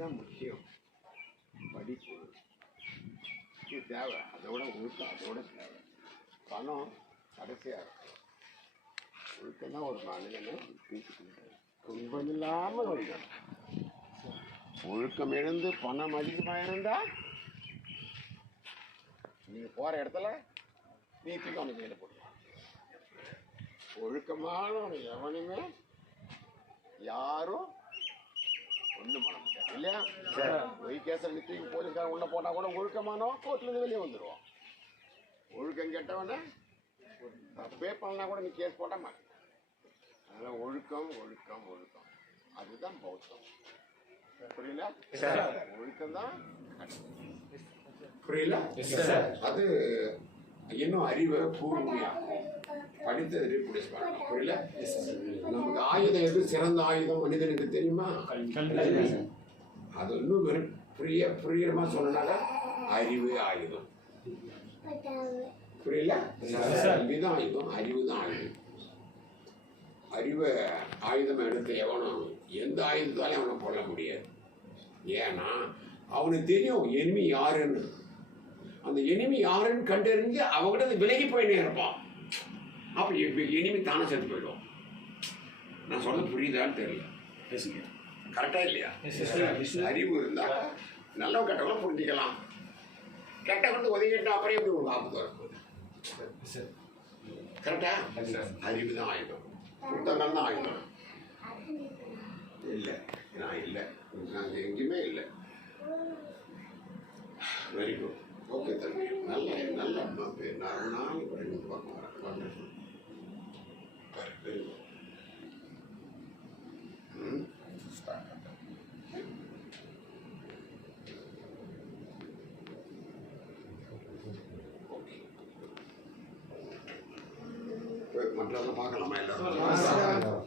அதுதான் முக்கியம். படிப்பு இது தேவை, அதோட ஒழுக்கம் அதோட தேவை. பணம் கடைசியாக இருக்கும். ஒழுக்கம் தான் ஒரு மனிதனை துன்பம் இல்லாமல் ஒழுக்கம். ஒழுக்கம் இழந்து பணம் அதிகமாக இருந்தால் நீங்கள் போகிற இடத்துல நீத்திக்கு அவனுக்கு கையில் போடுவான். ஒழுக்கமான எவனுமே யாரும் ஒன்றும் பண்ண முடியாது இல்லையா? பொய் கேஸில் நித்திக்கு போலீஸ்காரன் உள்ள போட்டால் கூட ஒழுக்கமானவன் கோர்ட்லேருந்து வெளியே வந்துடுவான். ஒழுக்கம் கெட்டவனே தப்பே பண்ணா கூட நீ கேஸ் போட மாட்டேன். அதனால் ஒழுக்கம் ஒழுக்கம் ஒழுக்கம் அதுதான் பௌத்தம். புரியல? ஒழுக்கம் தான் புரியல. அது இன்னும் அறிவை கூர்மையாக படித்தது புரியல. நமக்கு ஆயுதம் எது சிறந்த ஆயுதம் மனிதனுக்கு தெரியுமா? அது இன்னும் புரியமா சொன்னால அறிவு ஆயுதம். புரியல? இதுதான் ஆயுதம், அறிவு தான் ஆயுதம். அறிவை ஆயுதம் எடுத்து எவனும் எந்த ஆயுதத்தாலையும் அவனை கொல்ல முடியாது. ஏன்னா அவனுக்கு தெரியும் எனிமி யாருன்னு. அந்த எனிமி யாருன்னு கண்டறிஞ்சு அவங்ககிட்ட விலகி போயினே இருப்பான். அப்போ எனிமி தானே செத்து போயிடும். நான் சொல்ல புரியுதான்னு தெரியல. கரெக்டா இல்லையா? அறிவு இருந்தா நல்லவன் கெட்டவங்களும் புரிஞ்சுக்கலாம். கெட்டவன் ஒதுக்கிட்டா அப்புறம் எப்படி உங்களுக்கு ஆபத்து வரப்போகுது? கரெக்டா? அறிவு தான் ஆயுதம். புத்தகம் தான் ஆயுதம். இல்லை நான் இல்லை, நாங்கள் எங்கேயுமே இல்லை. Very good. ஓகே தம்பி, நல்ல நல்ல அம்மா பேர். நான் கூட நீங்கள் பார்க்க வரேன். Very good. ஓகே, மற்றவங்க பார்க்கலாமா எல்லாரும்?